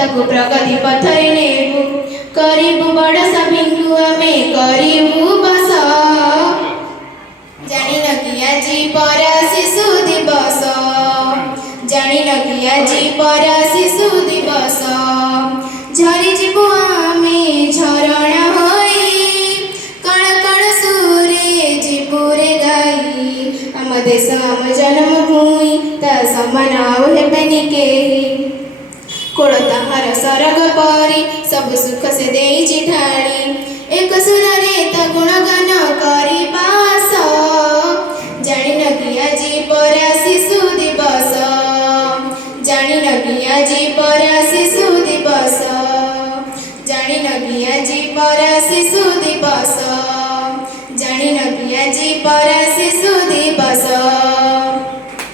ताकू प्रगति पथरे नेबू करीबू बड़ सभिंगु आमे करीबू बस जानी न कि आजी परा शिशु दिवस जानी न कि आजी परा शिशु दिवस झरी जीवु आमे झरण होई कण कण सूरे जीवु रे गाई आम देश आम जन्मभूमि ता समान आउ हेबेनि केही कोड़ ताहार सरग परी सब सुख से देइछि ढाली एक सुररे ता गुणगान करी पास जानी न कि आजी परा शिशु दिवस जानी न कि आजी परा शिशु दिवस जानी न कि आजी परा शिशु दिवस जानी न कि आजी परा शिशु दिवस।